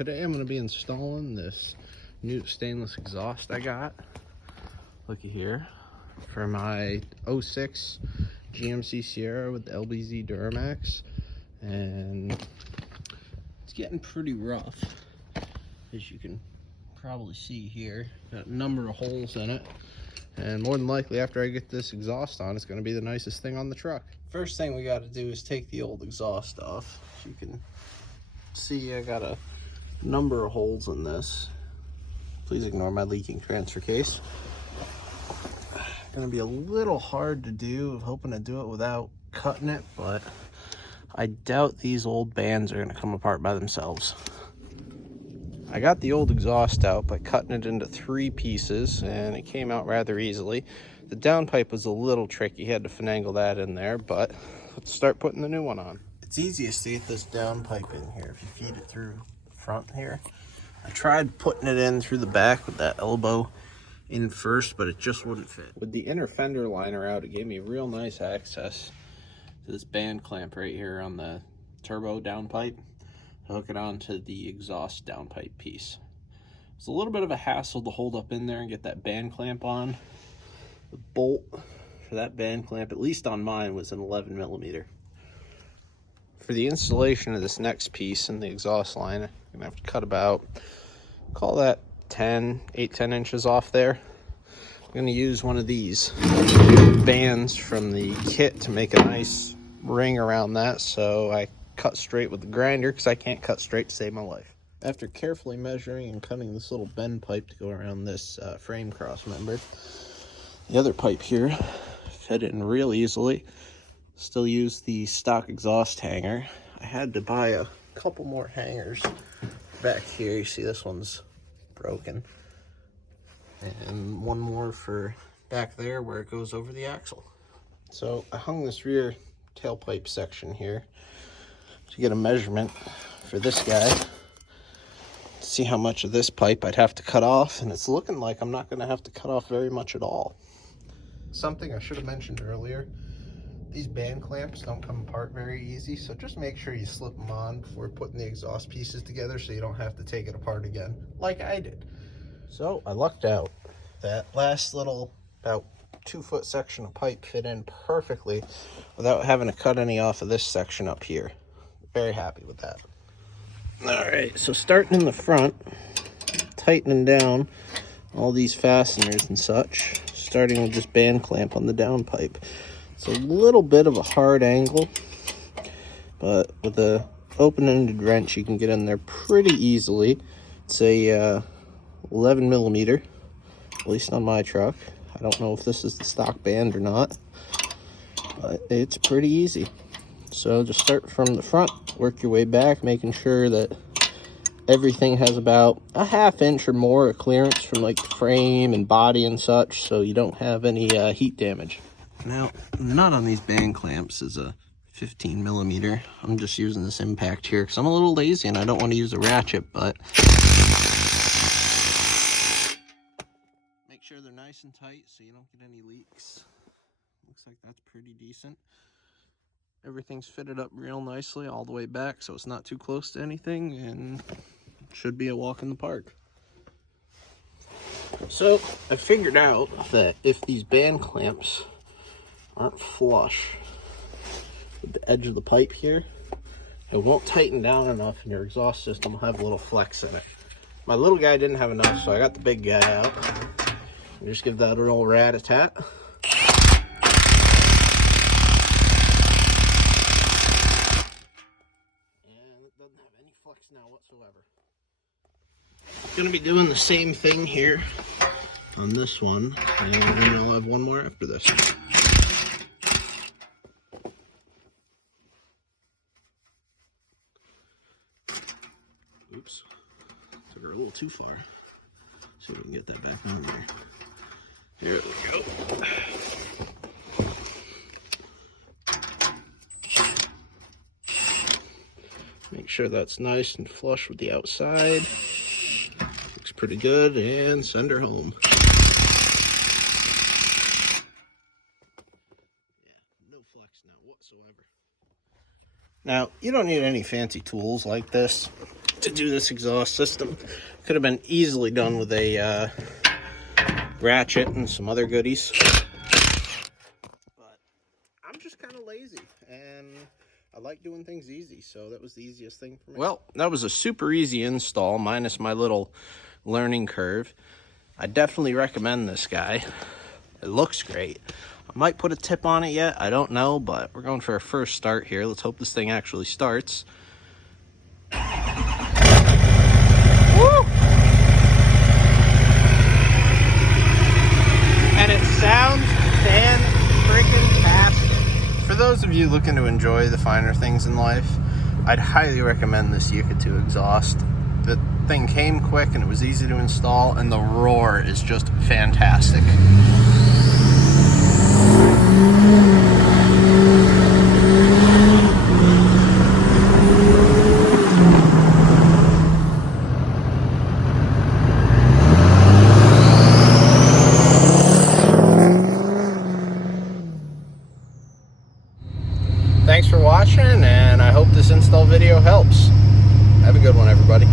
Today I'm going to be installing this new stainless exhaust I got. Looky here, for my 06 GMC Sierra with the LBZ Duramax, and it's getting pretty rough, as you can probably see here. Got a number of holes in it, and more than likely after I get this exhaust on, it's going to be the nicest thing on the truck. First thing we got to do is take the old exhaust off. As you can see, I got a number of holes in this. Please ignore my leaking transfer case. Gonna be a little hard to do. I'm hoping to do it without cutting it, but I doubt these old bands are gonna come apart by themselves. I got the old exhaust out by cutting it into 3 pieces, and it came out rather easily. The downpipe was a little tricky, had to finagle that in there, but let's start putting the new one on. It's easiest to get this downpipe in here if you feed it through the front here. I tried putting it in through the back with that elbow in first, but it just wouldn't fit. With the inner fender liner out, it gave me real nice access to this band clamp right here on the turbo downpipe to hook it onto the exhaust downpipe piece. It's a little bit of a hassle to hold up in there and get that band clamp on. The bolt for that band clamp, at least on mine, was an 11mm. For the installation of this next piece in the exhaust line, I'm gonna have to cut about, call that 10 inches off there. I'm gonna use one of these bands from the kit to make a nice ring around that, so I cut straight with the grinder, because I can't cut straight to save my life. After carefully measuring and cutting this little bend pipe to go around this frame cross member, the other pipe here fit in real easily. Still use the stock exhaust hanger. I had to buy a couple more hangers back here. You see this one's broken, and one more for back there where it goes over the axle. So I hung this rear tailpipe section here to get a measurement for this guy, to see how much of this pipe I'd have to cut off, and it's looking like I'm not going to have to cut off very much at all. Something I should have mentioned earlier, these band clamps don't come apart very easy, so just make sure you slip them on before putting the exhaust pieces together so you don't have to take it apart again, like I did. So I lucked out. That last little, about 2-foot section of pipe fit in perfectly without having to cut any off of this section up here. Very happy with that. Alright, so starting in the front, tightening down all these fasteners and such, starting with this band clamp on the downpipe. It's a little bit of a hard angle, but with a open-ended wrench you can get in there pretty easily. It's a 11mm, at least on my truck. I don't know if this is the stock band or not, but it's pretty easy. So just start from the front, work your way back, making sure that everything has about a 1/2 inch or more of clearance from like the frame and body and such, so you don't have any heat damage. Now, the nut on these band clamps is a 15mm. I'm just using this impact here because I'm a little lazy and I don't want to use a ratchet, but make sure they're nice and tight so you don't get any leaks. Looks like that's pretty decent. Everything's fitted up real nicely all the way back, so it's not too close to anything, and should be a walk in the park. So I figured out that if these band clamps aren't flush with the edge of the pipe here, it won't tighten down enough and your exhaust system will have a little flex in it. My little guy didn't have enough, so I got the big guy out. And just give that an old rat-a-tat. And it doesn't have any flex now whatsoever. Gonna be doing the same thing here on this one, and then I'll have one more after this. Oops, took her a little too far. See if we can get that back on there. Here we go. Make sure that's nice and flush with the outside. Looks pretty good, and send her home. Yeah, no flex now whatsoever. Now, you don't need any fancy tools like this. to do this exhaust system. Could have been easily done with a ratchet and some other goodies. But I'm just kind of lazy, and I like doing things easy, so that was the easiest thing for me. Well, that was a super easy install, minus my little learning curve. I definitely recommend this guy. It looks great. I might put a tip on it yet, I don't know, but we're going for a first start here. Let's hope this thing actually starts. Woo! And it sounds fan-freaking-tastic. For those of you looking to enjoy the finer things in life, I'd highly recommend this Yikatoo exhaust. The thing came quick and it was easy to install, and the roar is just fantastic. Thanks for watching, and I hope this install video helps. Have a good one, everybody.